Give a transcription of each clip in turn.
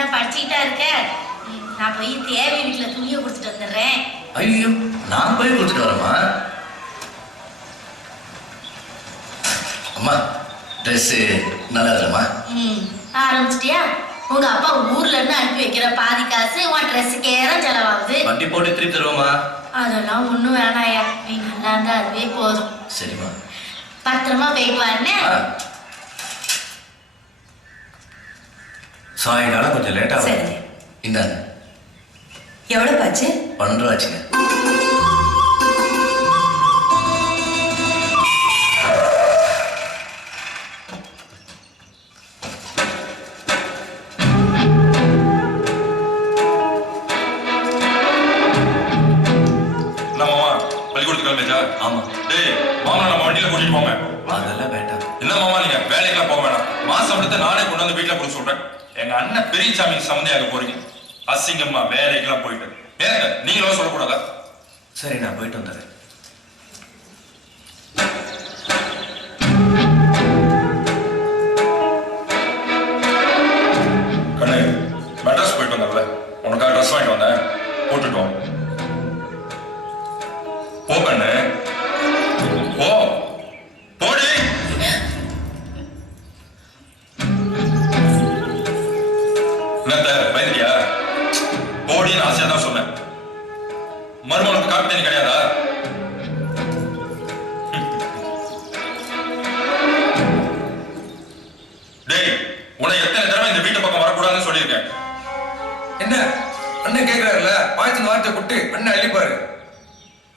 என்ன படிச்சுக்கிட்டா இருக்க? நான் போய் தேவை வீட்டுல துணியை கொடுத்துட்டு வந்துடுறேன். ஐயோ, நான் போய் கொடுத்துட்டு வரேம்மா. அம்மா, ட்ரெஸ் நல்லா இல்லைம்மா. ஆரம்பிச்சிட்டியா? உங்க அப்பா ஊர்ல இருந்து அனுப்பி வைக்கிற பாதி காசு உன் ட்ரெஸ்ஸுக்கே தான் செலவாகுது. வண்டி போட்டு திருப்பி தருவோமா? அதெல்லாம் ஒண்ணும் வேணாயா, நீ நல்லா இருந்தா அதுவே போதும். சரிம்மா, பத்திரமா போயிட்டு வாருன்னு. சாயங்காலம் கொஞ்சம் லேட்டாக சரி. இந்தாங்க. எவ்வளோ பாச்சு? 12 ரூபா ஆச்சுங்க. ஆமா. டேய் மாமா, நம்ம வண்டியில கூட்டிட்டு போங்க. அதெல்லாம் வேண்டாம். என்ன மாமா, நீங்க வேலைக்கெல்லாம் போக வேணாம். மாசம் எடுத்து நானே கொண்டு வந்து வீட்டுல கொடுத்து சொல்றேன். எங்க அண்ணன் பெரியசாமிக்கு சம்மந்தியாக போறீங்க. அசிங்கம்மா வேலைக்கெல்லாம் போயிட்டு ஏங்க நீங்களும் சொல்லக்கூடாதா? சரி, நான் போயிட்டு வந்துடுறேன். கண்ணு, மெட்ராஸ் போயிட்டு வந்தல, உனக்காக ட்ரெஸ் வாங்கிட்டு வந்தேன், போட்டுட்டோம். போ கண்ணு, போ போடி. என்னத்த பயந்துட்டியா? போடின்னு ஆசையா தான் சொன்னேன். மருமனுக்கு காப்பி தண்ணி கிடையாதா? டேய், உன்னை எத்தனை தடவை இந்த வீட்டு பக்கம் வரக்கூடாதுன்னு சொல்லியிருக்கேன். என்ன அண்ணன் கேட்கிறாருல்ல, வாய்த்து வார்த்தை குட்டு அண்ணன் அழிப்பாரு.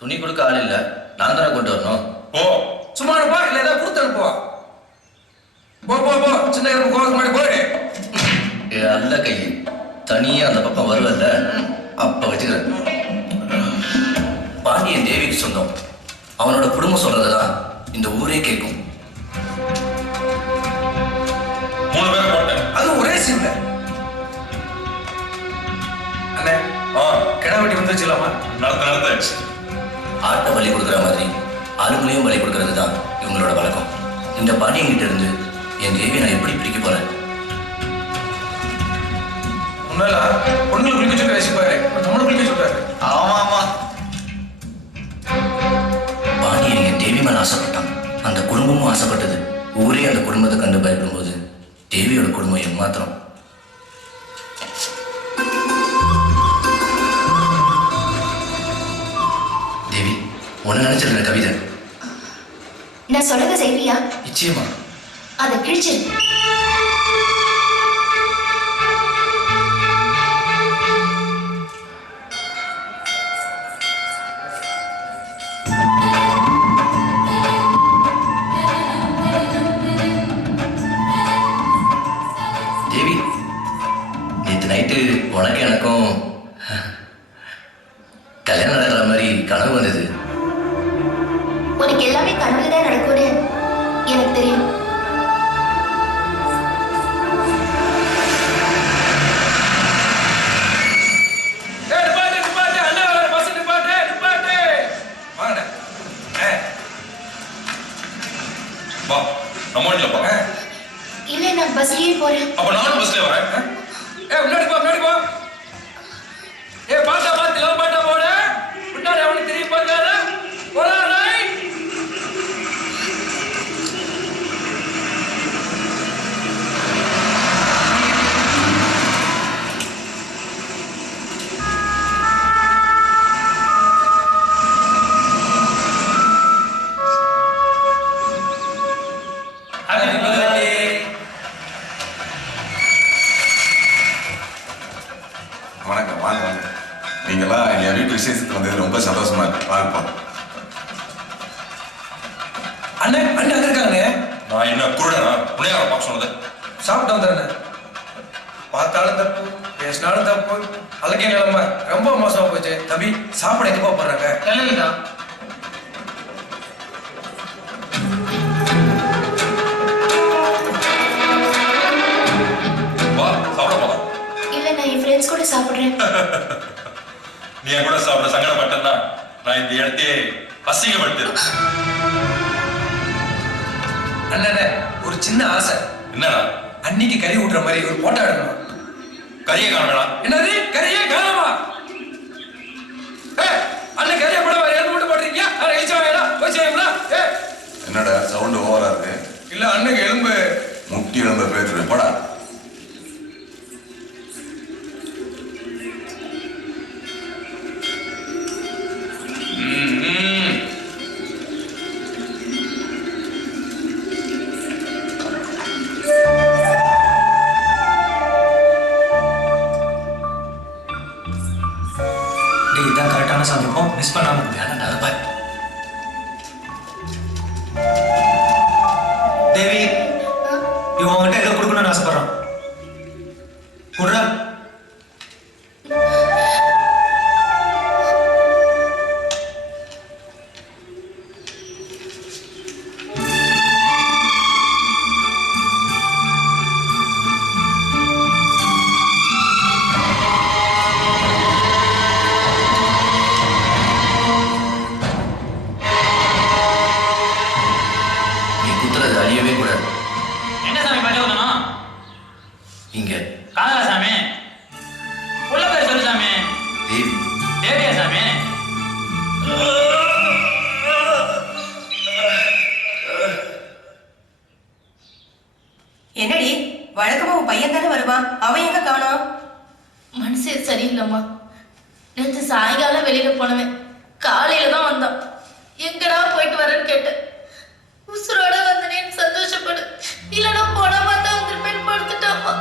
துணி கொடுக்க ஆள் இல்லை, நான் தானே கொண்டு வரணும். ஓ, சும்மா இருப்பா, இல்லை ஏதாவது கொடுத்து அனுப்புவா. போ போ போ, சின்ன கோவத்துக்கு முன்னாடி போயிடு. அல்ல கை தனியா அந்த பக்கம் வருவல்ல, அப்ப வச்சுக்கிறேன். பாண்டியன் தேவிக்கு சொந்தம். அவனோட குடும்பம் சொல்றதுதான் இந்த ஊரே கேட்கும். 3 பேரை போட்டேன். அது ஒரே சீன்ல. அண்ணே, கிடா வெட்டி வந்து வச்சுக்கலாமா? நடத்த ஆட்டை பலி கொடுக்குற மாதிரி ஆளுங்களையும் பலி கொடுக்கறது தான் இவங்களோட வழக்கம். இந்த பாண்டியன் கிட்ட இருந்து என் தேவியை நான் எப்படி பிரிக்க போறேன்? முன்னால பொண்ணுங்களை குளிக்க சொல்ற வச்சுப்பாரு, தமிழ் குளிக்க சொல்றாரு. ஆமா ஆமா, பாண்டியன் என் தேவி மேல ஆசைப்பட்டான். அந்த குடும்பமும் ஆசைப்பட்டது. ஊரே அந்த குடும்பத்தை கண்டு பயப்படும் போது தேவியோட குடும்பம் ஏமாத்திரம். தேவி, ஒன்னு நினைச்சிருந்த கவிதை நான் சொல்றத செய்வியா? நிச்சயமா. அதை கிழிச்சிரு. தேவி, நேற்று நைட்டு உனக்கு எனக்கும் கல்யாணம் நடக்கிற மாதிரி கனவு வந்தது. உனக்கு எல்லாமே கனவுல தான் நடக்கும்னு எனக்கு தெரியும். வா, நம்ம வண்டியில போ. இல்ல, நான் பஸ்லயே போறேன். அப்ப நானும் பஸ்ல வரேன். முன்னாடி போ, முன்னாடி போ. பாட்டா பாத்து லவ் பாட்டா போட முன்னாடி அவனுக்கு திரும்பி பார்க்காத. போடா ரைட். வணக்கம், வாங்க வாங்க. நீங்களாம் என் வீட்டு விசேஷத்துக்கு வந்தது ரொம்ப சந்தோஷமா இருக்கு. வாங்கப்பா. அண்ணன் அண்ணன் அங்க இருக்காங்க. நான் என்ன குருடனா? புனையார பார்க்க சொன்னது. சாப்பிட்டு வந்துடுறேன். பார்த்தாலும் தப்பு, பேசினாலும் தப்பு. அழகே நிலைமை ரொம்ப மோசமா போச்சு. தம்பி, சாப்பிட எங்க போறாங்க? கிளம்பிதான். வா, சாப்பிட போலாம். இல்ல, நான் என் ஃப்ரெண்ட்ஸ் கூட சாப்பிடுறேன். நீ என் கூட சாப்பிட சங்கடப்பட்டேன்னா நான் இந்த இடத்தையே அசிங்கப்படுத்திருக்கேன். அண்ணன் ஒரு சின்ன ஆசை. என்னடா? அன்னைக்கு கறி ஊட்டுற மாதிரி ஒரு போட்டோ எடுக்கணும். கறியை காண என்னது கரையே காணாமா? அண்ணன் கரையை படம் ஏன் மட்டும் போடுறீங்க? போய் செய்யுங்களா? என்னடா சவுண்ட் ஓவரா இருக்கு? இல்ல அண்ணனுக்கு எலும்பு முட்டி எலும்ப பேத்துரு போடா. இதான் கரெக்டான சந்தர்ப்பம், மிஸ் பண்ணாம பாய். தேவி, இவன் உன்கிட்ட ஏதோ கொடுக்கணும்னு ஆசைப்படுறான். குடுறா. நீ குத்துறது அழியவே கூடாது. என்ன சாமி பண்ணி விடணும்? இங்க காதலா சாமி? உள்ள பேர் சொல்லு சாமி. தேவி. தேவியா சாமி? என்னடி வழக்கமா உன் பையன் தானே வருவான், அவன் எங்க காணோம்? மனசே சரியில்லைம்மா. நேற்று சாயங்காலம் வெளியில போனவன் காலையில தான் வந்தான். எங்கடா போயிட்டு வரேன்னு கேட்டேன். உசுரோட வந்தனேன்னு சந்தோஷப்படு, இல்லைன்னா போன மாட்டா வந்துருப்பேன்னு படுத்துட்டாம்மா.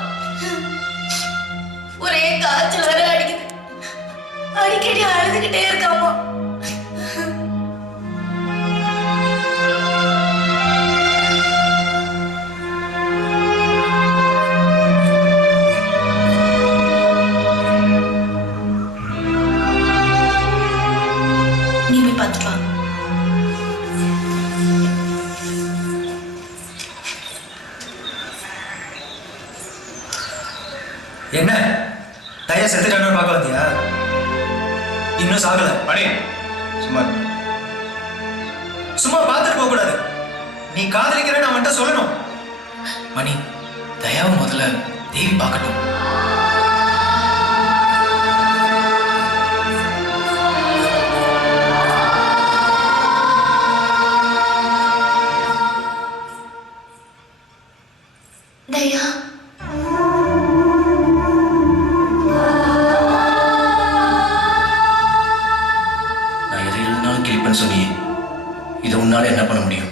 ஒரே காய்ச்சல் வேற அடிக்குது, அடிக்கடி அழுதுகிட்டே இருக்காம்மா. நீ போய் பார்த்துட்டு வா. என்ன தயா செத்துட்டானு பார்க்க வந்தியா? இன்னும் சாகல. மணி சும்மா சும்மா பார்த்துட்டு போக கூடாது. நீ காதலிக்கிறேன்னு அவன்கிட்ட சொல்லணும். மணி, தயாவை முதல்ல தேவி பார்க்கட்டும். தயா, நான் எது எழுதினாலும் கிளிப்பேன்னு சொன்னியே, இதை உன்னால என்ன பண்ண முடியும்?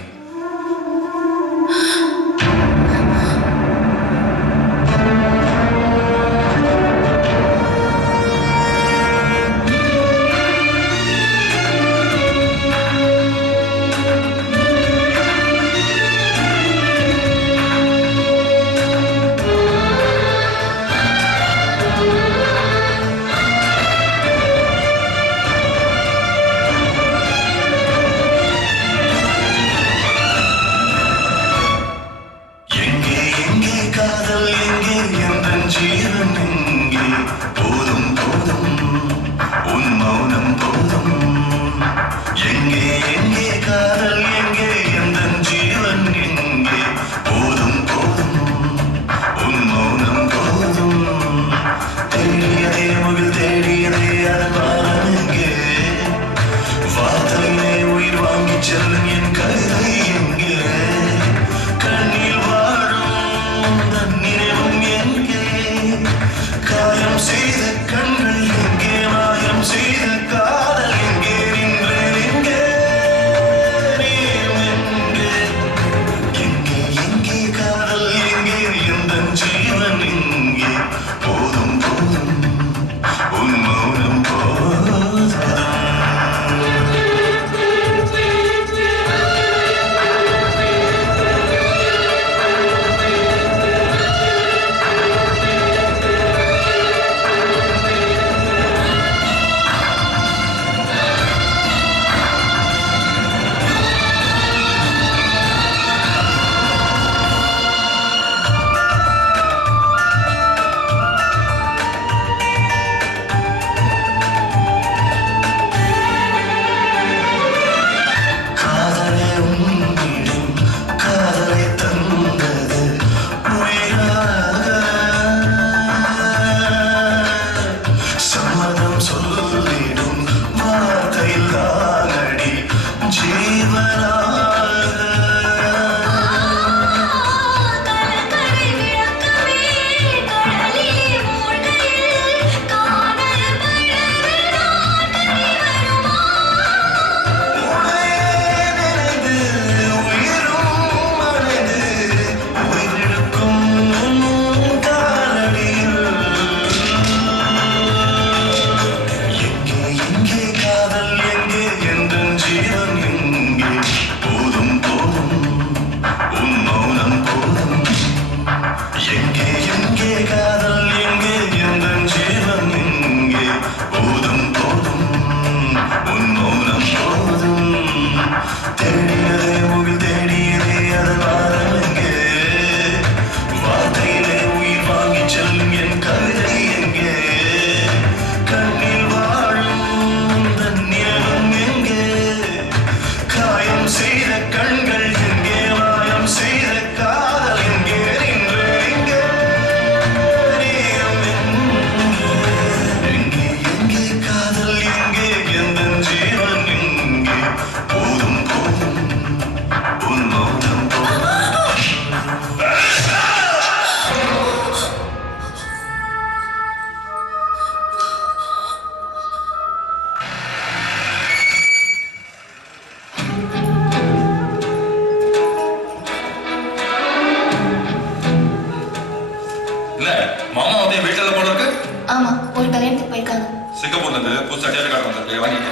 சிங்கப்பூர்ல இருந்து புதுசா டேட் கார்டு வந்திருக்கு, வாங்கிக்க.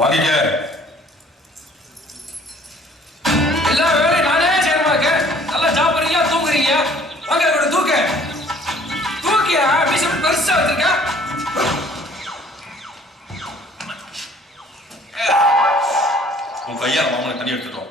வாங்கிக்க. எல்லா வேலையும் நானே செய்யறமாக்க. நல்லா சாப்பிடுறீங்க, தூங்குறீங்க. வாங்க கூட தூக்க. தூக்கியா மீசம் பெருசா வச்சிருக்க. உன் கையால மாமனுக்கு தண்ணி எடுத்துட்டு வா.